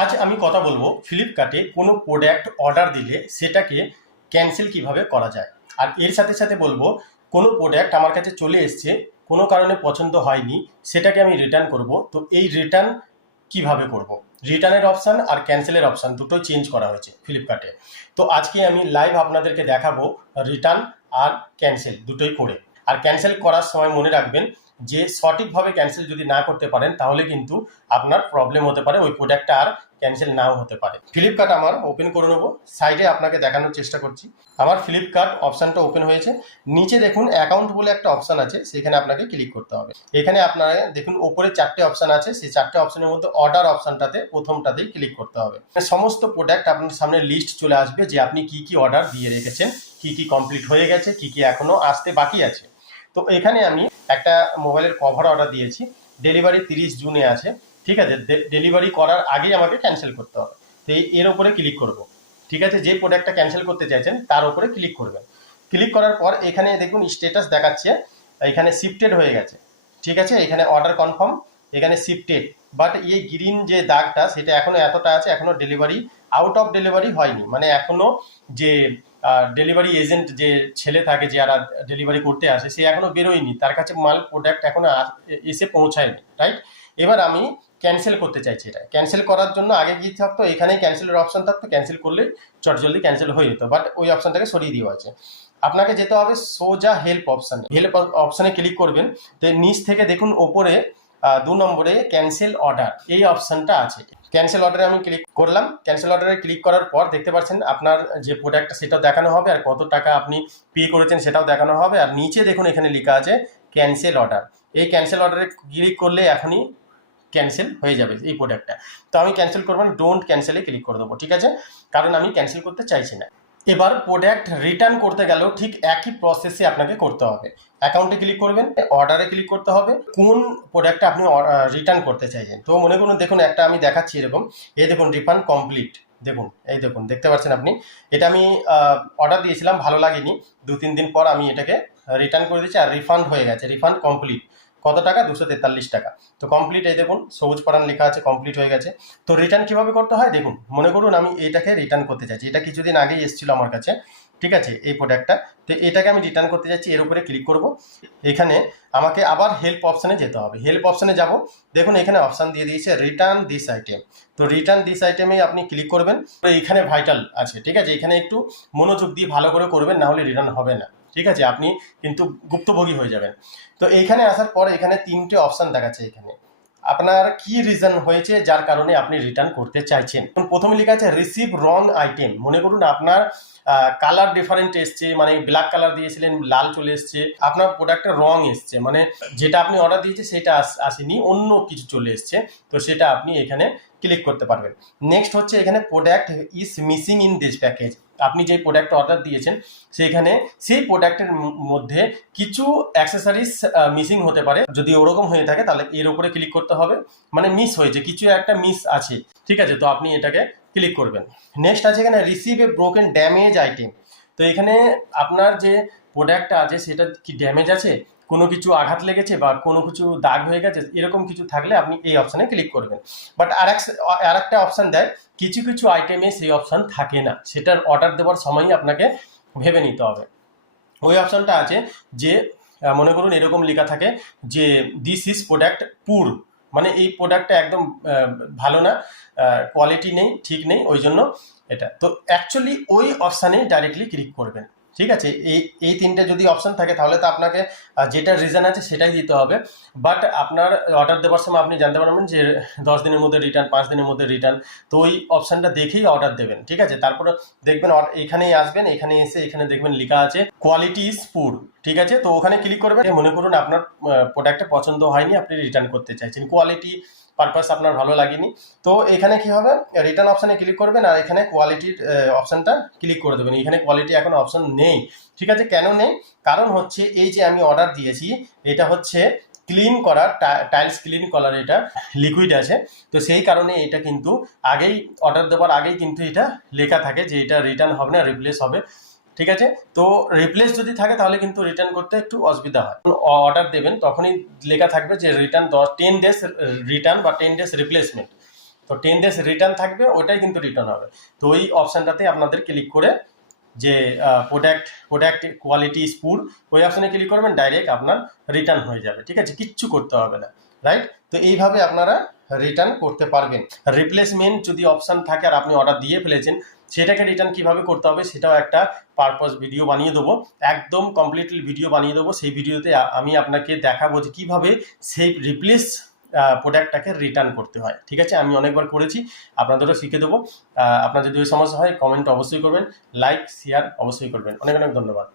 আজ আমি কথা বলবো ফ্লিপকার্টে কোনো প্রোডাক্ট অর্ডার দিলে সেটাকে ক্যান্সেল কিভাবে করা যায়। আর এর সাথে সাথে বলবো কোনো প্রোডাক্ট আমার কাছে চলে এসছে, কোনো কারণে পছন্দ হয়নি, সেটাকে আমি রিটার্ন করব। তো এই রিটার্ন কিভাবে করব, রিটার্নের অপশান আর ক্যান্সেলের অপশান দুটোই চেঞ্জ করা হয়েছে ফ্লিপকার্টে। তো আজকে আমি লাইভ আপনাদেরকে দেখাবো রিটার্ন আর ক্যান্সেল দুটোই করে। আর ক্যান্সেল করার সময় মনে রাখবেন যে সঠিকভাবে ক্যান্সেল যদি না করতে পারেন তাহলে কিন্তু আপনার প্রবলেম হতে পারে, ওই প্রোডাক্টটা আর ক্যান্সেল নাও হতে পারে। ফ্লিপকার্ট আমার ওপেন করে নেবো, সাইডে আপনাকে দেখানোর চেষ্টা করছি। আমার ফ্লিপকার্ট অপশানটা ওপেন হয়েছে, নিচে দেখুন অ্যাকাউন্ট বলে একটা অপশান আছে, সেখানে আপনাকে ক্লিক করতে হবে। এখানে আপনারা দেখুন ওপরে 4টে অপশান আছে, সেই 4টে অপশানের মধ্যে অর্ডার অপশানটাতে প্রথমটাতেই ক্লিক করতে হবে। সমস্ত প্রোডাক্ট আপনার সামনে লিস্ট চলে আসবে যে আপনি কি কি অর্ডার দিয়ে রেখেছেন, কি কি কমপ্লিট হয়ে গেছে, কি কি এখনো আসতে বাকি আছে। তো এখানে আমি একটা মোবাইলের কভার অর্ডার দিয়েছি, ডেলিভারি 30 জুনে আছে। ঠিক আছে, ডেলিভারি করার আগেই আমাকে ক্যান্সেল করতে হবে। তো এর উপরে ক্লিক করব। ঠিক আছে, যে প্রোডাক্টটা ক্যান্সেল করতে চাইছেন তার উপরে ক্লিক করবেন। ক্লিক করার পর এখানে দেখুন স্ট্যাটাস দেখাচ্ছে, এখানে শিফটেড হয়ে গেছে। ঠিক আছে, এখানে অর্ডার কনফার্ম, এখানে শিফটেড, বাট এই গ্রিন যে দাগটা সেটা এখনো এতটা আছে, এখনো ডেলিভারি আউট অফ ডেলিভারি হয়নি। মানে এখনো যে ডেলিভারি এজেন্ট যে ছেলে থাকে যারা ডেলিভারি করতে আসে সে এখনো বেরোয়নি, তার কাছে মাল প্রোডাক্ট এখনো এসে পৌঁছায়নি, রাইট। এবার আমি ক্যান্সেল করতে চাইছি। এটা ক্যান্সেল করার জন্য আগে কি থাকতো, এখানেই ক্যান্সেলের অপশন থাকতো, ক্যান্সেল করলে চটজলদি ক্যান্সেল হয়ে যেত, বাট ওই অপশনটাকে সরিয়ে দেওয়া আছে। আপনাকে যেতে হবে সোজা হেল্প অপশানে, হেল্প অপশানে ক্লিক করবেন। তো নিচ থেকে দেখুন ওপরে 2 নম্বরে ক্যান্সেল অর্ডার এই অপশানটা আছে। ক্যান্সেল অর্ডারে আমি ক্লিক করলাম। ক্যান্সেল অর্ডারে ক্লিক করার পর দেখতে পাচ্ছেন আপনার যে প্রোডাক্টটা সেটাও দেখানো হবে, আর কত টাকা আপনি পে করেছেন সেটাও দেখানো হবে। আর নিচে দেখুন এখানে লেখা আছে ক্যান্সেল অর্ডার। এই ক্যান্সেল অর্ডারে ক্লিক করলে এখনই ক্যান্সেল হয়ে যাবে এই প্রোডাক্টটা। তো আমি ক্যান্সেল করবো না, ডোন্ট ক্যান্সেলে ক্লিক করে দেবো। ঠিক আছে, কারণ আমি ক্যান্সেল করতে চাইছি না। এবার প্রোডাক্ট রিটার্ন করতে গেলেও ঠিক একই প্রসেসে আপনাকে করতে হবে। অ্যাকাউন্টে ক্লিক করবেন, অর্ডারে ক্লিক করতে হবে, কোন প্রোডাক্টটা আপনি রিটার্ন করতে চাইছেন। তো মনে করুন দেখুন একটা আমি দেখাচ্ছি এরকম, এই দেখুন রিফান্ড কমপ্লিট, দেখুন এই দেখুন দেখতে পাচ্ছেন আপনি। এটা আমি অর্ডার দিয়েছিলাম, ভালো লাগেনি, 2-3 দিন পর আমি এটাকে রিটার্ন করে দিয়েছি আর রিফান্ড হয়ে গেছে। রিফান্ড কমপ্লিট, কত টাকা, 243 টাকা। তো কমপ্লিট, এই দেখুন সবুজ পাড়ান লেখা আছে, কমপ্লিট হয়ে গেছে। তো রিটার্ন কিভাবে করতে হয় দেখুন, মনে করুন আমি এটাকে রিটার্ন করতে চাইছি, এটা কিছুদিন আগেই এসেছিল আমার কাছে। ঠিক আছে, এই প্রোডাক্টটা, তো এটাকে আমি রিটার্ন করতে যাচ্ছি, এর উপরে ক্লিক করব। এখানে আমাকে আবার হেল্প অপশানে যেতে হবে। হেল্প অপশানে যাব, দেখুন এখানে অপশান দিয়ে দিয়েছে রিটার্ন দিস আইটেম। তো রিটার্ন দিস আইটেমে আপনি ক্লিক করবেন। তো এখানে ভাইটাল আছে, ঠিক আছে, এখানে একটু মনোযোগ দিয়ে ভালো করে করবেন, না হলে রিটার্ন হবে না। ঠিক আছে, আপনি কিন্তু ভুক্তভোগী হয়ে যাবেন। তো এইখানে আসার পর এখানে 3টে অপশান দেখাচ্ছে। এখানে আপনার কি রিজন হয়েছে যার কারণে আপনি রিটার্ন করতে চাইছেন। প্রথমে লেখা আছে রিসিভ রং আইটেম। মনে করুন আপনার কালার ডিফারেন্ট এসছে, মানে ব্ল্যাক কালার দিয়েছিলেন লাল চলে এসছে, আপনার প্রোডাক্টের রং এসছে, মানে যেটা আপনি অর্ডার দিয়েছে সেটা আসেনি, অন্য কিছু চলে এসছে। তো সেটা আপনি এখানে ক্লিক করতে পারবেন। নেক্সট হচ্ছে এখানে product is missing in this package. আপনি যে প্রোডাক্টটা অর্ডার দিয়েছেন সেখানে সেই প্রোডাক্টের মধ্যে কিছু অ্যাক্সেসরিজ মিসিং হতে পারে। যদি ওরকম হয়ে থাকে তাহলে এর উপরে ক্লিক করতে হবে, মানে মিস হয়েছে, কিছু একটা মিস আছে। ঠিক আছে, তো আপনি এটাকে ক্লিক করবেন। নেক্সট আছে এখানে receive a broken damage item. তো এখানে আপনার যে প্রোডাক্টটা আছে সেটা কি ড্যামেজ আছে, কোনো কিছু আঘাত লেগেছে বা কোনো কিছু দাগ হয়ে গেছে, এরকম কিছু থাকলে আপনি এই অপশানে ক্লিক করবেন। বাট আর একটা অপশান দেয়, কিছু কিছু আইটেমে সেই অপশান থাকে না, সেটার অর্ডার দেওয়ার সময়ই আপনাকে ভেবে নিতে হবে। ওই অপশানটা আছে যে মনে করুন এরকম লেখা থাকে যে দিস ইজ প্রোডাক্ট পুর, মানে এই প্রোডাক্টটা একদম ভালো না, কোয়ালিটি নেই, ঠিক নেই, ওই জন্য এটা। তো অ্যাকচুয়ালি ওই অপশানে ডাইরেক্টলি ক্লিক করবেন। ঠিক আছে, এই 3টে যদি অপশান থাকে তাহলে তো আপনাকে যেটা রিজন আছে সেটাই দিতে হবে। বাট আপনার অর্ডার দেওয়ার সময় আপনি জানতে পারবেন যে 10 দিনের মধ্যে রিটার্ন, 5 দিনের মধ্যে রিটার্ন। তো ওই অপশানটা দেখেই অর্ডার দেবেন। ঠিক আছে, তারপরে দেখবেন এখানেই আসবেন, এখানে এসে এখানে দেখবেন লেখা আছে কোয়ালিটি ইজ পুর। ঠিক আছে, তো ওখানে ক্লিক করবেন। মনে করুন আপনার প্রোডাক্টটা পছন্দ হয়নি, আপনি রিটার্ন করতে চাইছেন, কোয়ালিটি পারপাস আপনার ভালো লাগেনি। তো এখানে কি হবে, রিটার্ন অপশানে ক্লিক করবেন আর এখানে কোয়ালিটির অপশানটা ক্লিক করে দেবেন। এখানে কোয়ালিটি এখন অপশান নেই। ঠিক আছে, কেন নেই, কারণ হচ্ছে এই যে আমি অর্ডার দিয়েছি এটা হচ্ছে ক্লিন করার, টাইলস ক্লিন করার এটা লিকুইড আছে। তো সেই কারণে এটা কিন্তু আগেই অর্ডার দেওয়ার আগেই কিন্তু এটা লেখা থাকে যে এটা রিটার্ন হবে না, রিপ্লেস হবে। ঠিক আছে, তো রিপ্লেস যদি থাকে তাহলে কিন্তু রিটার্ন করতে একটু অসুবিধা হয়। অর্ডার দেবেন তখনই লেখা থাকবে যে রিটার্ন 10 ডেজ রিটার্ন বা 10 ডেজ রিপ্লেসমেন্ট। তো 10 days রিটার্ন থাকবে, ওটাই কিন্তু রিটার্ন হবে। তো ওই অপশানটাতে আপনাদের ক্লিক করে যে প্রোডাক্ট কোয়ালিটি ইজ পুর, ওই অপশানে ক্লিক করবেন, ডাইরেক্ট আপনার রিটার্ন হয়ে যাবে। ঠিক আছে, কিচ্ছু করতে হবে না, রাইট? তো এইভাবে আপনারা রিটার্ন করতে পারবেন। রিপ্লেসমেন্ট যদি অপশান থাকে আর আপনি অর্ডার দিয়ে ফেলেছেন, সেটাকে রিটার্ন কিভাবে করতে হবে সেটাও একটা পারপাস ভিডিও বানিয়ে দেবো, একদম কমপ্লিটলি ভিডিও বানিয়ে দেবো। সেই ভিডিওতে আমি আপনাকে দেখাবো যে কীভাবে সেই রিপ্লেস প্রোডাক্টটাকে রিটার্ন করতে হয়। ঠিক আছে, আমি অনেকবার করেছি, আপনাদেরও শিখে দেবো। আপনার যদি ওই সমস্যা হয় কমেন্ট অবশ্যই করবেন, লাইক শেয়ার অবশ্যই করবেন। অনেক অনেক ধন্যবাদ।